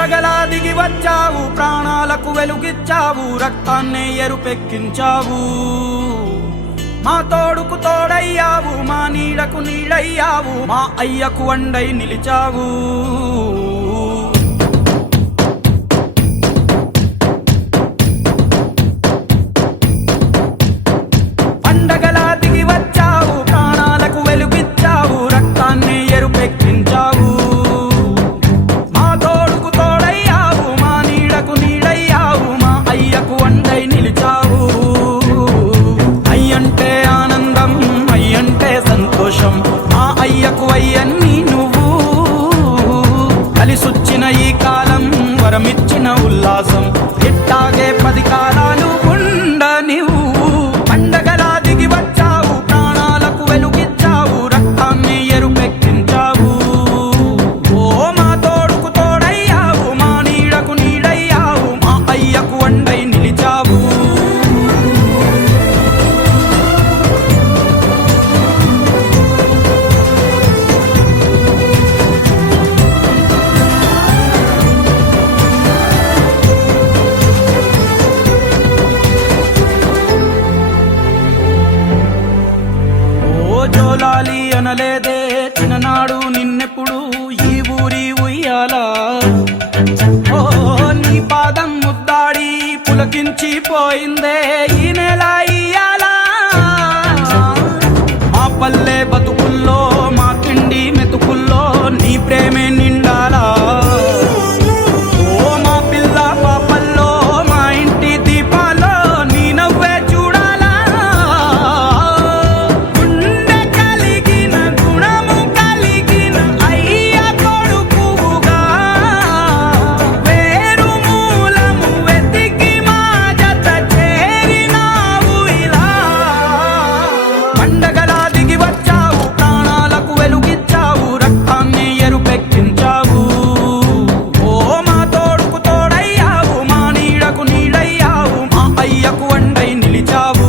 పండగలా దిగి వచ్చావు, ప్రాణాలకు వెలుగిచ్చావు, రక్తాన్నే ఎరుపెక్కించావు. మా తోడుకు తోడయ్యావు, మా నీడకు నీడయ్యావు, మా అయ్యకు వండై నిలిచావు. పండగలా దిగి వచ్చావు, ప్రాణాలకు వెలుగిచ్చావు, రక్తాన్ని ఎరుపెక్కించావు. మా తోడుకు తోడయ్యావు, మా నీడకు నీడయ్యావు, మా అయ్యకు వండై నిలిచావు. అయ్యంటే ఆనందం, అయ్యంటే సంతోషం, మా అయ్యకు అయ్యన్ని నువ్వు. కలిసొచ్చిన ఈ కాలం వరమిచ్చిన ఉల్లాసం, ఇట్టాగే 10 కాలాలు ఉండనివ్వు. పండగలా దిగి వచ్చావు, ప్రాణాలకు వెలుగిచ్చావు, రక్తాన్ని ఎరుపెక్కించావు. ఓ మా తోడుకు తోడయ్యావు, మా నీడకు నీడయ్యావు, మా అయ్యకు వండై నిలిచావు. జోలాలి అనలేదే చిన్ననాడు నిన్నెప్పుడు ఈ ఊరి ఉయ్యాలా. ఓ నీ పాదం ముద్దాడి పులకించిపోయిందే ఈ నెల ఇయ్యాలా. మా పల్లె బతుకుల్లో, మా తిండి మెతుకుల్లో నీ ప్రేమే నిండాలా. ఓ మా పిల్ల పాపల్లో, మా ఇంటి దీపాల్లో నీ నవ్వే చూడాలా. గుండె కలిగిన గుణము కలిగిన అయ్య కొడుకుగా, వేరు మూలము వెతికి మా జత చేరినావు ఇలా. పండగలా దిగి వచ్చావు, ప్రాణాలకు వెలుగిచ్చావు, రక్తాన్ని ఎరుపెక్కించావు. ఓ మా తోడుకు తోడయ్యావు, మా నీడకు నీడయ్యావు, మా అయ్యకు వండై నిలిచావు.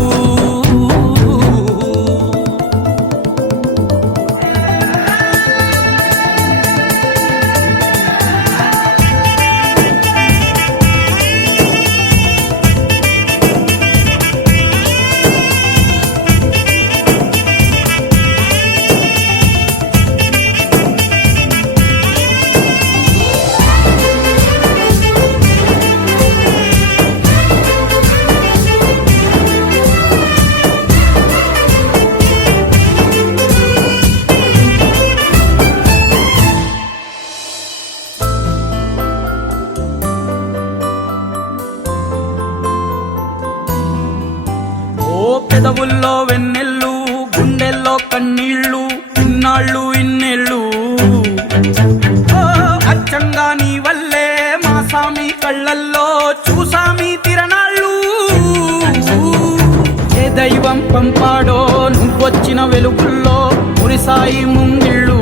ఓ పెదవుల్లో వెన్నెల్లు, గుండెల్లో కన్నీళ్ళు, ఇన్నాళ్ళు ఇన్నేళ్ళు. ఓ అచ్చంగా నీ వల్లే మా సామి కళ్ళల్లో చూసామి తిరణాళ్ళు. ఏ దైవం పంపాడో నువ్వొచ్చిన వెలుగుల్లో మురిసాయి ముంగిళ్ళు.